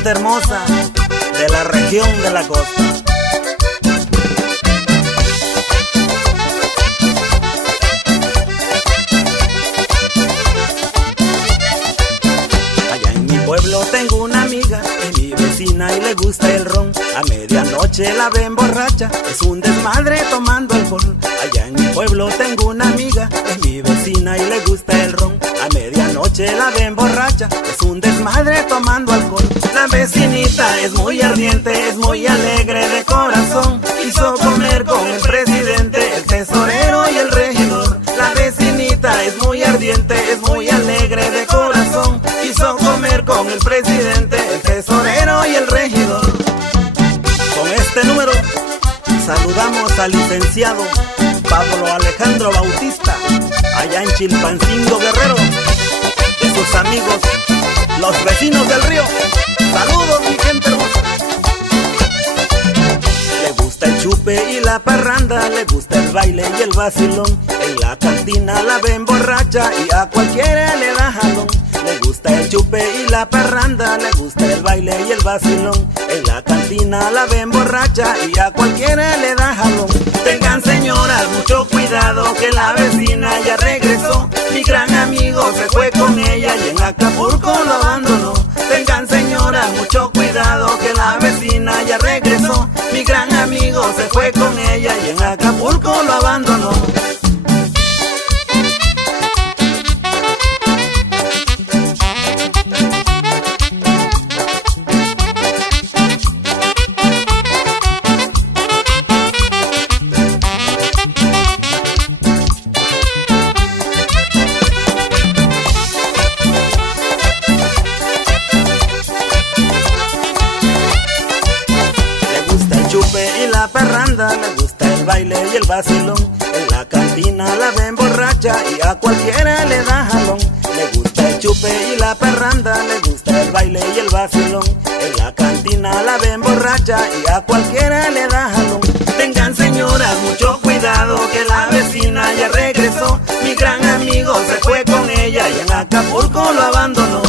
gente hermosa de la región de la costa. Allá en mi pueblo tengo una amiga, es mi vecina y le gusta el ron. A medianoche la ven borracha, es un desmadre tomando alcohol. Allá en mi pueblo tengo una amiga, es mi vecina y le gusta el ron. A medianoche la ven borracha, es un desmadre tomando alcohol. La vecinita es muy ardiente, es muy alegre de corazón. Quiso comer con el presidente, el tesorero y el regidor. La vecinita es muy ardiente, es muy alegre de corazón. Quiso comer con el presidente, el tesorero y el regidor. Con este número saludamos al licenciado Pablo Alejandro Bautista, allá en Chilpancingo, Guerrero, y sus amigos, los vecinos del río. Saludos, mi gente hermosa. Le gusta el chupe y la parranda, le gusta el baile y el vacilón. En la cantina la ven borracha y a cualquiera le da jalón. Le gusta el chupe y la parranda, le gusta el baile y el vacilón. En la cantina la ven borracha y a cualquiera le da jalón. Tengan señoras mucho cuidado que la vecina ya regresó. Mi gran amigo se fue con ella y en Acapulco lo abandonó. Tengan señoras mucho cuidado que la vecina ya regresó. Mi gran amigo se fue con ella y en Acapulco lo abandonó. La parranda, le gusta el baile y el vacilón. En la cantina la ven borracha y a cualquiera le da jalón. Le gusta el chupe y la parranda, le gusta el baile y el vacilón. En la cantina la ven borracha y a cualquiera le da jalón. Tengan señoras mucho cuidado que la vecina ya regresó. Mi gran amigo se fue con ella y en Acapulco lo abandonó.